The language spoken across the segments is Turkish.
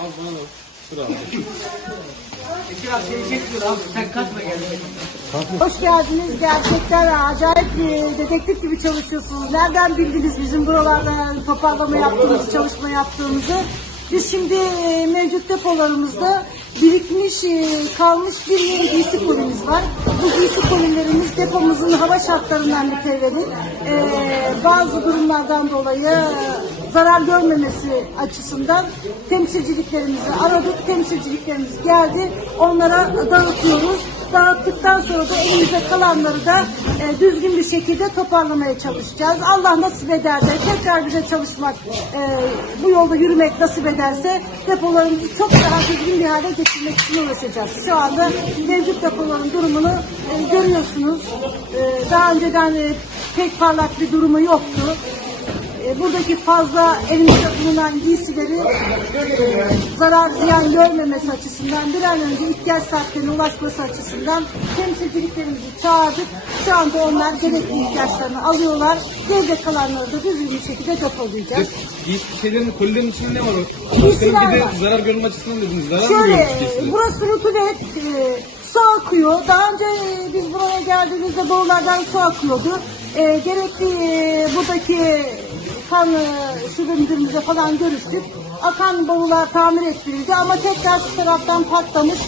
Al bana da sıra. Biraz. Hoş geldiniz. Gerçekten acayip bir dedektif gibi çalışıyorsunuz. Nereden bildiniz bizim buralarda toparlama yaptığımızı, çalışma yaptığımızı? Biz şimdi e, mevcut depolarımızda birikmiş, e, kalmış bir yeni giysi kolimiz var. Bu giysi kolilerimiz depomuzun hava şartlarından mütevellit. E, bazı durumlardan dolayı e, zarar görmemesi açısından temsilciliklerimizi aradık. Temsilciliklerimiz geldi. Onlara dağıtıyoruz. Dağıttıktan sonra da elimize kalanları da e, düzgün bir şekilde toparlamaya çalışacağız. Allah nasip eder de tekrar bize çalışmak, e, bu yolda yürümek nasip ederse depolarımızı çok daha düzgün bir hale getirmek için uğraşacağız. Şu anda mevcut depoların durumunu e, görüyorsunuz. E, daha önceden e, pek parlak bir durumu yoktu. E, buradaki fazla elimizde bulunan giysileri e, zarar ziyan görmemesi açısından bir an önce ihtiyaç sahiplerine ulaşması açısından temsilciliklerimizi çağırdık. Şu anda onlar gerekli ihtiyaçlarını alıyorlar. Geride kalanları da düzgün bir şekilde depolayacağız. Giysi şeylerin, kolilerin içinde ne var o? Giysiler bir de var. zarar görme açısından dediniz. Zarar mı Şöyle, görmüş giysiler? burası rutubet, e, su akıyor. Daha önce e, biz buraya geldiğimizde borulardan su akıyordu. E, gerekli e, buradaki kan şube falan görüştük. Akan borular tamir ettirildi ama tekrar şu taraftan patlamış.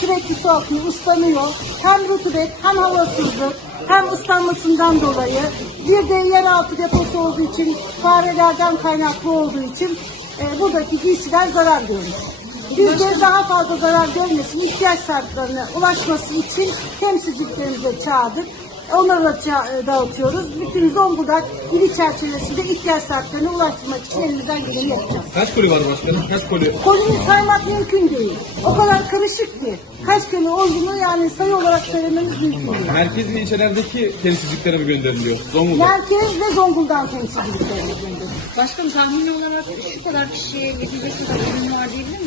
Sürekli su akıyor, ıslanıyor. Hem rutubet hem havasızlık hem ıslanmasından dolayı bir de yeraltı deposu olduğu için farelerden kaynaklı olduğu için e, buradaki giysiler zarar görmüş. Biz de daha fazla zarar görmesin, ihtiyaç sahiplerine ulaşması için temsilciliklerimize çağırdık. Ça- e, dağıtıyoruz. Bütün Zonguldak ili çerçevesinde ihtiyaç sahiplerine ulaştırmak için elimizden geleni yapacağız. Kaç koli var başkanım? Kaç koli? Kolini saymak mümkün değil. O kadar karışık ki. Kaç koli olduğunu yani sayı olarak söylememiz mümkün değil. Merkez ve ilçelerdeki temsilciliklere mi gönderiliyor? Zonguldak. Merkez ve Zonguldak temsilciliklerine gönderiyoruz. Başkanım tahmin olarak şu kadar kişiye yetecek kadar ürün var diyebilir misiniz?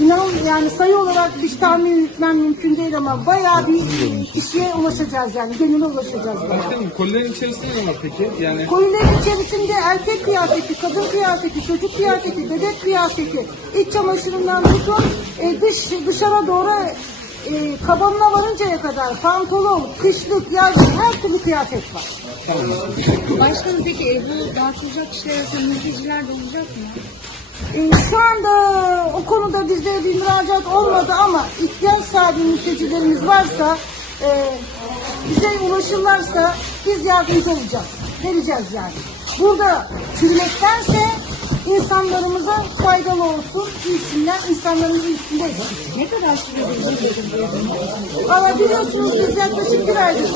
İnan yani sayı olarak bir tahmin etmem mümkün değil ama bayağı bir kişiye ulaşacağız yani. Genele ulaşacağız bayağı. Başkanım kolilerin içerisinde ne var peki? Yani Koyunların içerisinde erkek kıyafeti, kadın kıyafeti, çocuk kıyafeti, bebek kıyafeti, iç çamaşırından tutun e, dış dışarı doğru e, kabanına varıncaya kadar pantolon, kışlık, yazlık her türlü kıyafet var. başkanım. Peki e, bu dağıtılacak kişiler arasında mülteciler de olacak mı? E, şu anda o konuda bizde bir müracaat olmadı ama ihtiyaç sahibi mültecilerimiz varsa e, bize ulaşırlarsa biz yardımcı olacağız. Vereceğiz yani. Burada çürümektense insanlarımıza faydalı olsun, gitsinler, insanlarımızın üstünde. Ne kadar sürede Valla biliyorsunuz biz yaklaşık bir aydır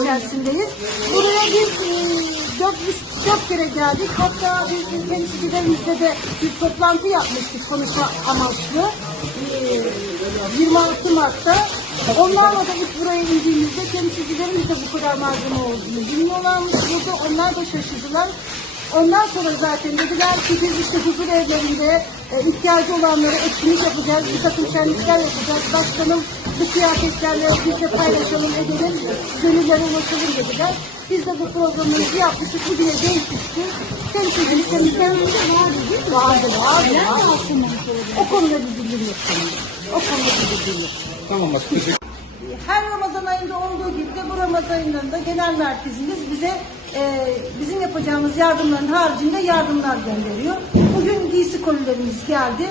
içerisindeyiz. Buraya biz üç- dört kere geldik. Hatta biz temsilcilerimizle de bir toplantı yapmıştık konuşma amaçlı. E, 26 Mart'ta. Onlarla da ilk buraya indiğimizde temsilcilerimiz de bu kadar malzeme olduğunu bilmiyorlarmış. Burada onlar da şaşırdılar. Ondan sonra zaten dediler ki biz işte huzur evlerinde e, ihtiyacı olanlara etkinlik yapacağız, bir takım şenlikler yapacağız. Başkanım bu kıyafetlerle biz de paylaşalım edelim, gönüllere ulaşalım dediler. Biz de bu programımızı yapmıştık, bugüne denk düştü. Temsilciliklerimizden vardı değil mi? Vardı, vardı. O konuda bir bildirim yok. O konuda bir bildirim yok. Tamam başkanım. Her Ramazan ayında olduğu gibi de bu Ramazan ayında genel merkezimiz bize e, bizim yapacağımız yardımların haricinde yardımlar gönderiyor. Bugün giysi kolilerimiz geldi.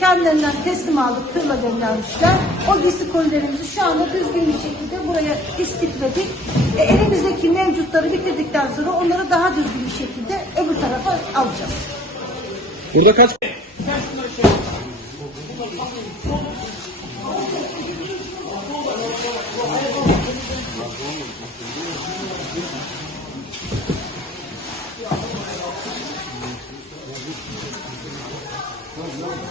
Kendilerinden teslim aldık, tırla göndermişler. O giysi kolilerimizi şu anda düzgün bir şekilde buraya istifledik. E, elimizdeki mevcutları bitirdikten sonra onları daha düzgün bir şekilde öbür tarafa alacağız. Burada kaç